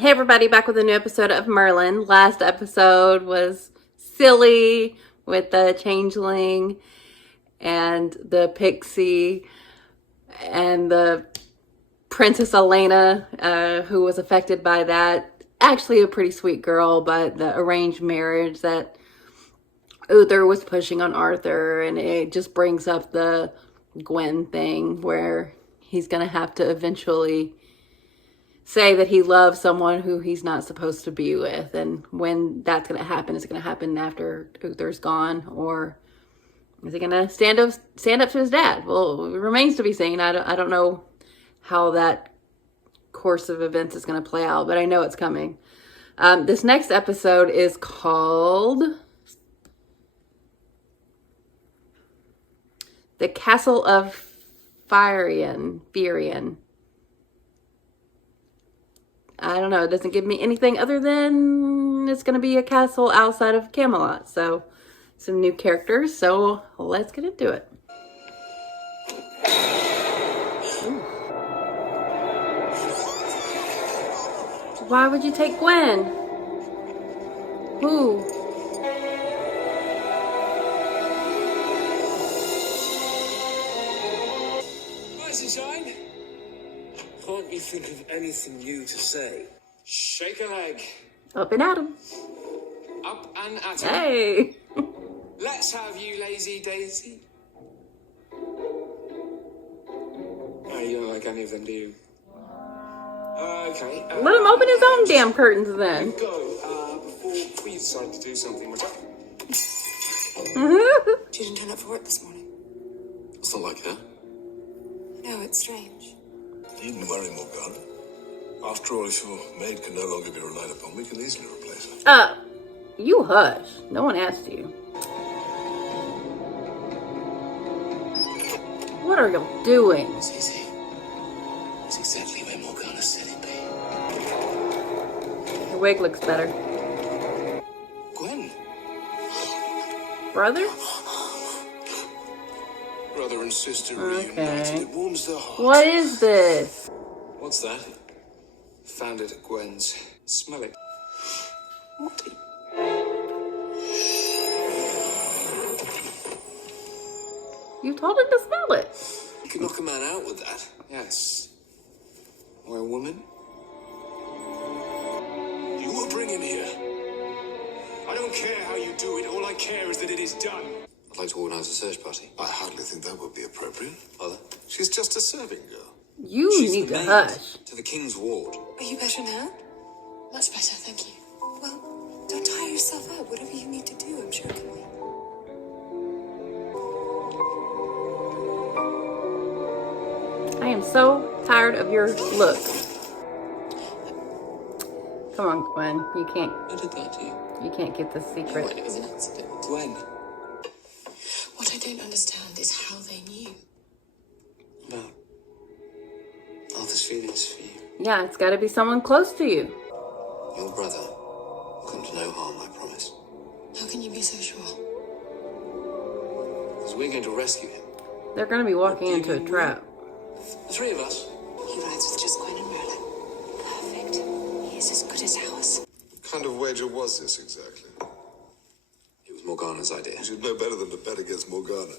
Hey everybody, back with a new episode of Merlin. Last episode was silly with the changeling and the pixie and the Princess Elena, who was affected by that. Actually a pretty sweet girl, but the arranged marriage that Uther was pushing on Arthur, and it just brings up the Gwen thing where he's going to have to eventually say that he loves someone who he's not supposed to be with. And when that's going to happen, is it going to happen after Uther's gone, or is he going to stand up to his dad? Well, it remains to be seen. I don't know how that course of events is going to play out, but I know it's coming. This next episode is called The Castle of Fyrien. I don't know. It doesn't give me anything other than it's going to be a castle outside of Camelot. So, some new characters. So, let's get into it. Ooh. Why would you take Gwen? Who? Rise and shine. Can't you think of anything new to say? Shake a leg. Up and at him. Up and at him. Hey. Let's have you, lazy daisy. Oh, you don't like any of them, do you? Okay. Let him open his own damn curtains then. Go, before you decide to do something. She didn't turn up for work this morning. It's not like her. No, it's strange. You needn't worry, Morgana. After all, if your maid can no longer be relied upon, we can easily replace her. You hush. No one asked you. What are you doing? It's easy. It's exactly where Morgana said it'd be. Your wig looks better. Gwen. Brother? Brother and sister reunited. It warms their heart. What is this? What's that? Found it at Gwen's. Smell it. What? You told him to smell it. You could knock a man out with that. Yes. Or a woman. You will bring him here. I don't care how you do it. All I care is that it is done. I'd like to organise a search party. I hardly think that would be appropriate. Father? She's just a serving girl. You She's need the to maid hush. to the King's ward. Are you better now? Much better, thank you. Well, don't tire yourself out. Whatever you need to do, I'm sure can wait. I am so tired of your look. Come on, Gwen. You can't. I did that to you. You can't get this secret. It was an accident. Gwen. What I don't understand is how they knew. About Arthur's feelings for you. Yeah, it's got to be someone close to you. Your brother will come to no harm, I promise. How can you be so sure? Because we're going to rescue him. They're going to be walking into a trap. The three of us. He rides with just Gwen and Merlin. Perfect. He is as good as ours. What kind of wager was this exactly? It was Morgana's idea. You should know better than to bet against Morgana.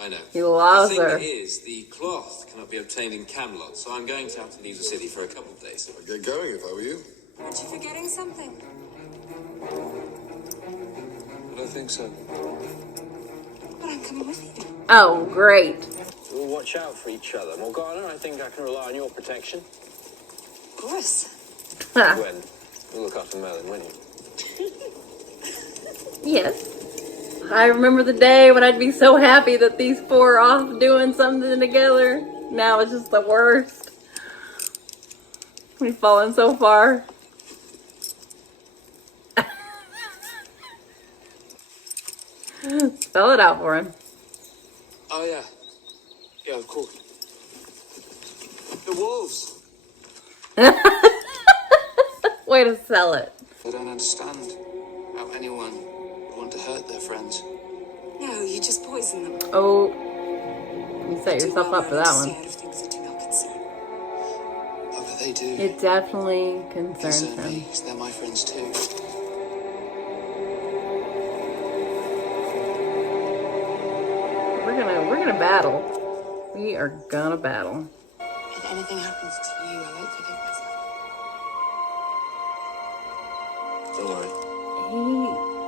I know. He loves the her. thing is, the cloth cannot be obtained in Camelot, so I'm going to have to leave the city for a couple of days. I'd get going if I were you. Aren't you forgetting something? I don't think so. But I'm coming with you. Oh, great. We'll watch out for each other. Morgana, I think I can rely on your protection. Of course. Gwen, you'll look after Merlin, won't you? Yes. I remember the day when I'd be so happy that these four are off doing something together. Now it's just the worst. We've fallen so far. Spell it out for him. Oh, yeah. Yeah, of course. The wolves. Way to sell it. They don't understand how anyone would want to hurt their friends. No, you just poison them. Oh, you set yourself up for that one. Stay out of things that do not concern. Over they do. It definitely concerns Concern me, him. 'cause they're my friends too. We're gonna battle. We are gonna battle. If anything happens to you, I won't forgive myself. Don't worry.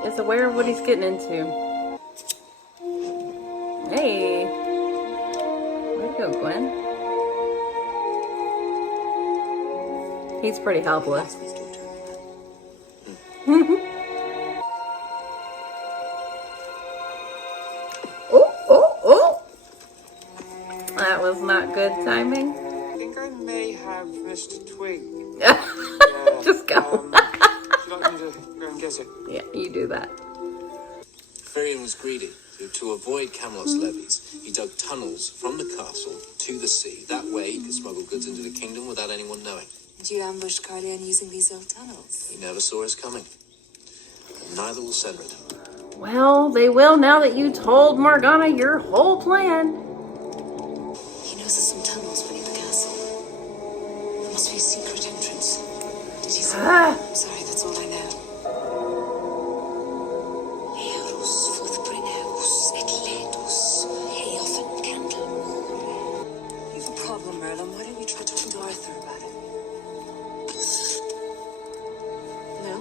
He is aware of what he's getting into. Hey. Way to go, Gwen. He's pretty helpless. Please don't tell me that. Oh, oh, oh! That was not good timing. I think I may have missed a twig. Just go. Would you like me to go and get it? Yeah, you do that. Fyrien was greedy. To avoid Camelot's levies, he dug tunnels from the castle to the sea. That way he could smuggle goods into the kingdom without anyone knowing. Did you ambush Carlian using these old tunnels? He never saw us coming. And neither will Cedric. Well, they will now that you told Morgana your whole plan. He knows there's some tunnels beneath the castle. There must be a secret entrance. Did he say? Ah. I'm sorry, that's all I know. Eos forthbrinneus et ledus, heofen candle. You've a problem, Merlin. Why don't you try talking to Arthur about it? No?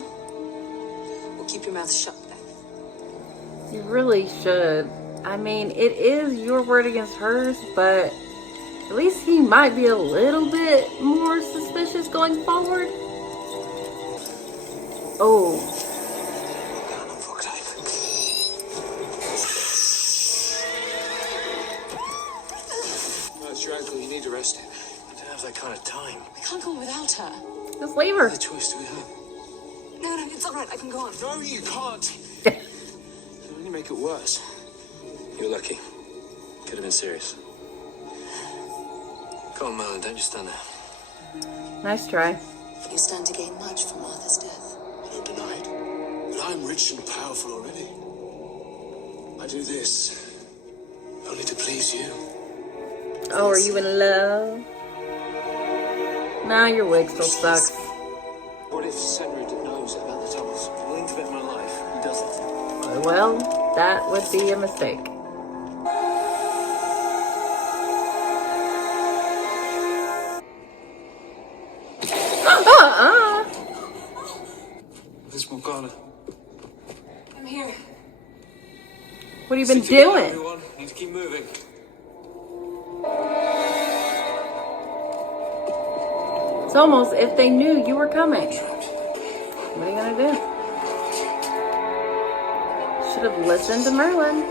Well, keep your mouth shut then. You really should. I mean, it is your word against hers, but at least he might be a little bit more suspicious going forward. Oh. That's your ankle, you need to rest it. I don't have that kind of time. We can't go on without her. Just leave her. The choice do we have? No, it's all right. I can go on. No, you can't. It'll only make it worse. You're lucky. Could have been serious. Come on, Merlin, don't just stand there. Nice try. You stand to gain much from Arthur's death. I don't deny it. But I'm rich and powerful already. I do this only to please you. Oh, are you in love? Nah, your wig still sucks. What if Cedric knows about the tunnels? I'm willing to bet my life he doesn't. Well, that would be a mistake. Where's Morgana? I'm here. What have you been Stick together, doing? everyone. Need to keep moving. It's almost if they knew you were coming. What are you gonna do? Should have listened to Merlin.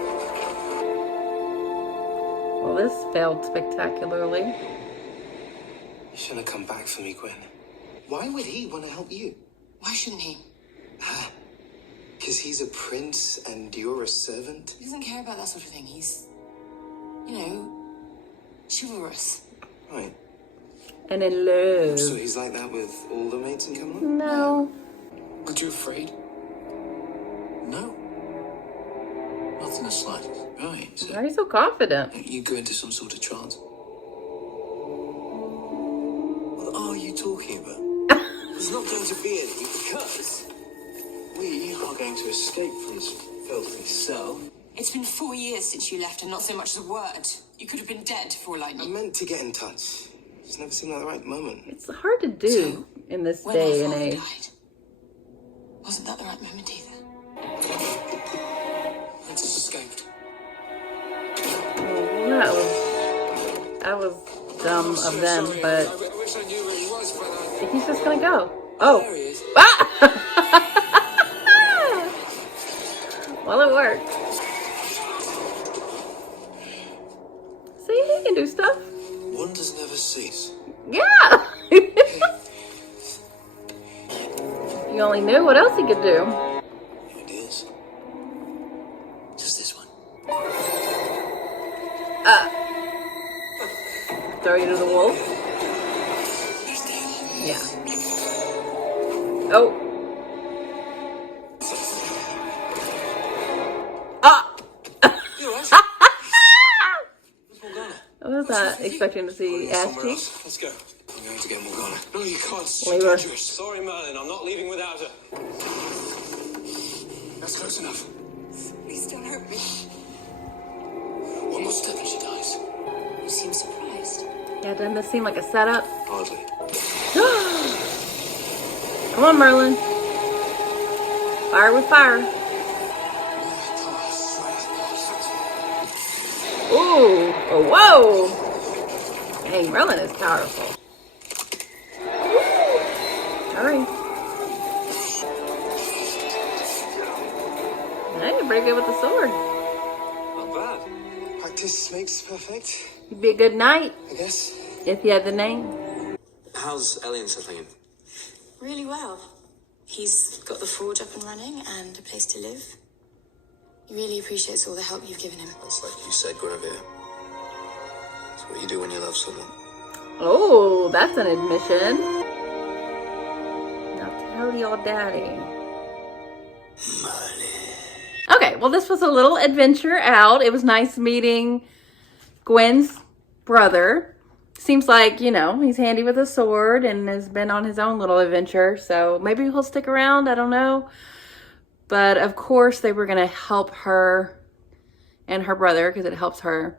Well, this failed spectacularly. You shouldn't have come back for me, Gwen. Why would he want to help you? Why shouldn't he? Because he's a prince and you're a servant? He doesn't care about that sort of thing. He's, chivalrous. Right. And in love. So he's like that with all the mates in Camelot? No. Aren't you afraid? No. Not in the slightest. Right. Why are you so confident? You go into some sort of trance. What are you talking about? There's not going to be any because we are going to escape from this filthy cell. It's been 4 years since you left and not so much as a word. You could have been dead for all I I knew. meant to get in touch. Just never seemed like the right moment. It's hard to do in this When day our and father age. died, wasn't that the right moment either? Princess escaped. Well, that was dumb of them, but I wish I knew where he was, but he's just gonna go. Oh. there he is. Ah! Well, it worked. See, he can do stuff. Wonders never cease. Yeah. You only knew what else he could do. Ideas? Just this one. Throw you to the wolf. Yeah. Oh. Ah. You alright? Where's Morgana? I was not expecting to see ass Somewhere cheeks. else. Let's go. I'm going to get Morgana. No, you can't. It's Leave too her. dangerous. Sorry, Merlin, I'm not leaving without her. That's close enough. Please don't hurt me. One more step and she dies. You seem surprised. Yeah, doesn't this seem like a setup? Hardly. Come on, Merlin. Fire with fire. Ooh. Oh, whoa. Dang, Merlin is powerful. Hurry. Hey, you're pretty good with the sword. Not bad. Practice makes perfect, You'd be a good knight I guess. if you had the name. How's Elliot settling in? Really well. He's got the forge up and running and a place to live. He really appreciates all the help you've given him. That's like you said, Guinevere. It's what you do when you love someone. Oh, that's an admission. Now tell your daddy. Okay, well, this was a little adventure out. It was nice meeting Gwen's brother. Seems like, you know, he's handy with a sword and has been on his own little adventure. So maybe he'll stick around. I don't know. But of course, they were going to help her and her brother because it helps her.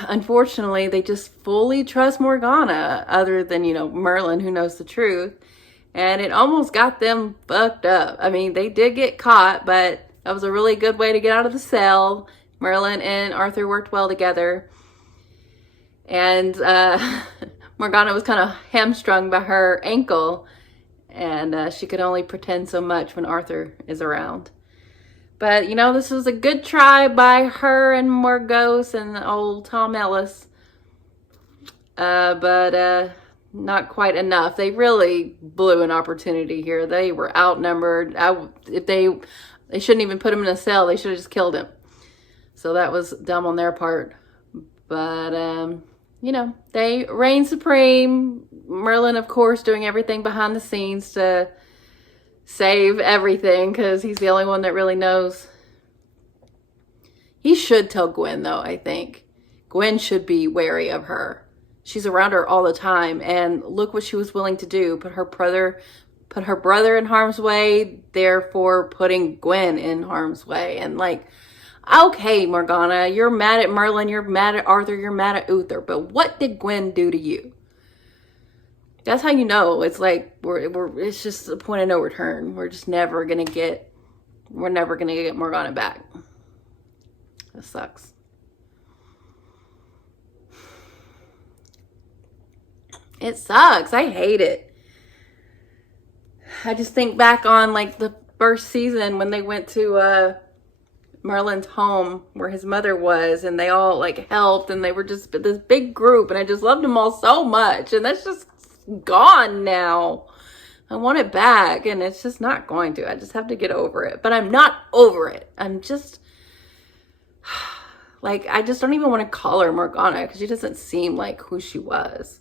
Unfortunately, they just fully trust Morgana other than, you know, Merlin, who knows the truth. And it almost got them fucked up. I mean, they did get caught, but that was a really good way to get out of the cell. Merlin and Arthur worked well together. And Morgana was kind of hamstrung by her ankle. And she could only pretend so much when Arthur is around. But, you know, this was a good try by her and Morgause and old Tom Ellis. But not quite enough. They really blew an opportunity here. They were outnumbered. If they shouldn't even put him in a cell. They should have just killed him. So that was dumb on their part. But, you know, they reign supreme. Merlin, of course, doing everything behind the scenes to save everything because he's the only one that really knows. He should tell Gwen, though, I think. Gwen should be wary of her. She's around her all the time, and look what she was willing to do. Put her brother in harm's way, therefore putting Gwen in harm's way. And like, okay, Morgana, you're mad at Merlin, you're mad at Arthur, you're mad at Uther, but what did Gwen do to you? That's how you know. It's like it's just a point of no return. We're never gonna get Morgana back. That sucks. It sucks. I hate it. I just think back on like the first season when they went to Merlin's home where his mother was, and they all like helped, and they were just this big group, and I just loved them all so much, and that's just gone now. I want it back, and it's just not going to. I just have to get over it. But I'm not over it. I'm just like, I just don't even want to call her Morgana because she doesn't seem like who she was.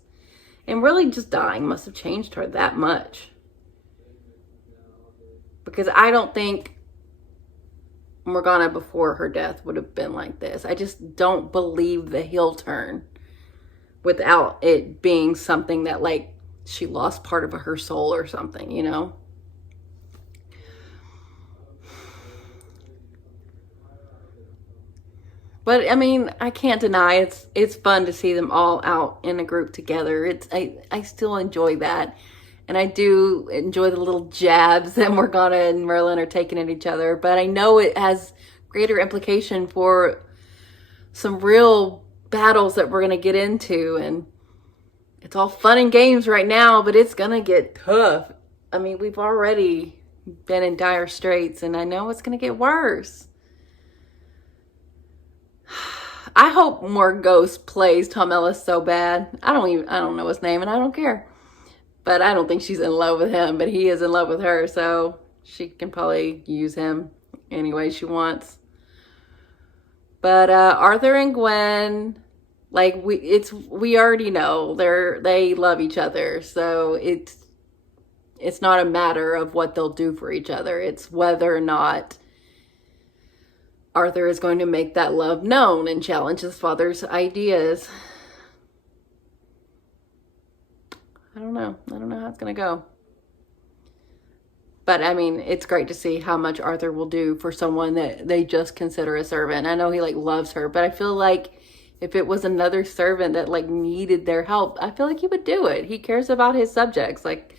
And really just dying must have changed her that much. Because I don't think Morgana before her death would have been like this. I just don't believe the heel turn without it being something that like she lost part of her soul or something, you know? But I mean, I can't deny it's fun to see them all out in a group together. I still enjoy that. And I do enjoy the little jabs that Morgana and Merlin are taking at each other. But I know it has greater implication for some real battles that we're going to get into. And it's all fun and games right now, but it's going to get tough. I mean, we've already been in dire straits, and I know it's going to get worse. I hope Morgause plays Tom Ellis so bad. I don't know his name, and I don't care. But I don't think she's in love with him, but he is in love with her, so she can probably use him any way she wants. But Arthur and Gwen, like we already know they love each other, so it's not a matter of what they'll do for each other. It's whether or not Arthur is going to make that love known and challenge his father's ideas. I don't know. I don't know how it's going to go. But, I mean, it's great to see how much Arthur will do for someone that they just consider a servant. I know he, like, loves her, but I feel like if it was another servant that, like, needed their help, I feel like he would do it. He cares about his subjects. Like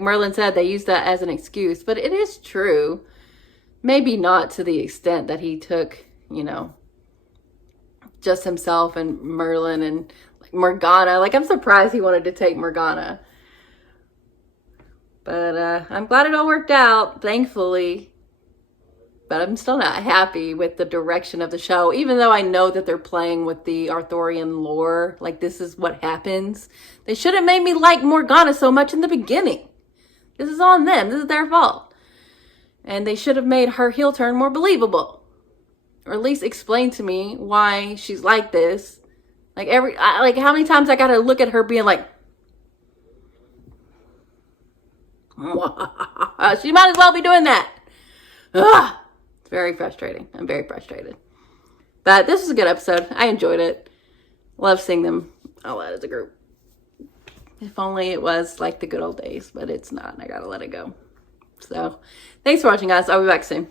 Merlin said, they use that as an excuse, but it is true. Maybe not to the extent that he took, you know, just himself and Merlin and like Morgana. Like, I'm surprised he wanted to take Morgana. But I'm glad it all worked out, thankfully. But I'm still not happy with the direction of the show, even though I know that they're playing with the Arthurian lore. Like, this is what happens. They should have made me like Morgana so much in the beginning. This is on them. This is their fault. And they should have made her heel turn more believable. Or at least explain to me why she's like this. Like, how many times I gotta look at her being like, she might as well be doing that. Ugh. It's very frustrating. I'm very frustrated. But this was a good episode. I enjoyed it. Love seeing them all out as a group. If only it was like the good old days, but it's not. I gotta let it go. So, thanks for watching, guys. I'll be back soon.